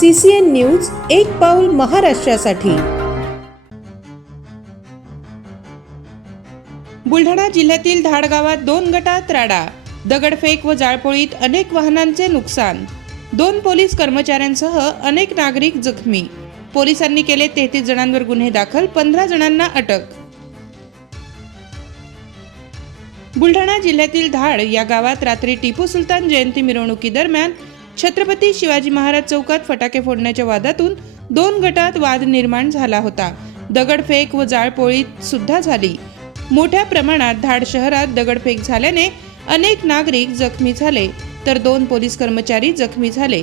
C C N news एक पाऊल महाराष्ट्रासाठी. बुलढाणा जिल्ह्यातील धाड गावात दोन गटात राडा दगडफेक व जाळपोळीत अनेक वाहनांचे नुकसान. दोन पोलीस कर्मचाऱ्यांसह अनेक नागरिक जखमी. पोलिसांनी केले तेहतीस जणांवर गुन्हे दाखल पंधरा जणांना अटक. बुलढाणा जिल्ह्यातील धाड या गावात रात्री टिपू सुलतान जयंती मिरवणुकीदरम्यान छत्रपती शिवाजी महाराज चौकात फटाके फोडण्याच्या वादातून दोन गटात वाद निर्माण झाला होता. दगडफेक व जाळपोळीत सुद्धा झाली. मोठ्या प्रमाणात धाड शहरात दगडफेक झाल्याने अनेक नागरिक जखमी झाले तर दोन पोलीस कर्मचारी जखमी झाले.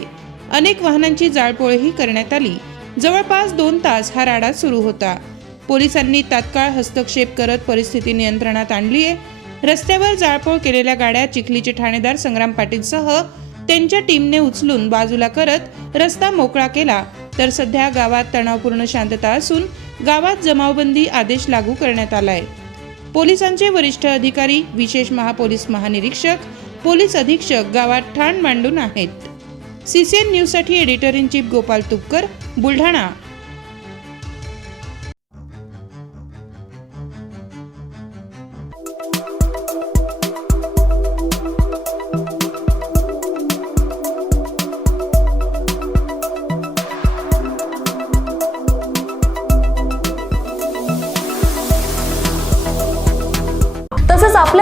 अनेक वाहनांची जाळपोळही करण्यात आली. जवळपास दोन तास हा राडा सुरू होता. पोलिसांनी तात्काळ हस्तक्षेप करत परिस्थिती नियंत्रणात आणली आहे रस्त्यावर जाळपोळ केलेल्या गाड्या चिखलीचे ठाणेदार संग्राम पाटीलसह त्यांच्या टीमने उचलून बाजूला करत रस्ता मोकळा केला. तर सध्या गावात तणावपूर्ण शांतता असून गावात जमावबंदी आदेश लागू करण्यात आलाय. पोलिसांचे वरिष्ठ अधिकारी विशेष महापोलीस महानिरीक्षक पोलीस अधीक्षक गावात ठाण मांडून आहेत. सीसीएन न्यूजसाठी editor in chief Gopal Tupkar Buldhana.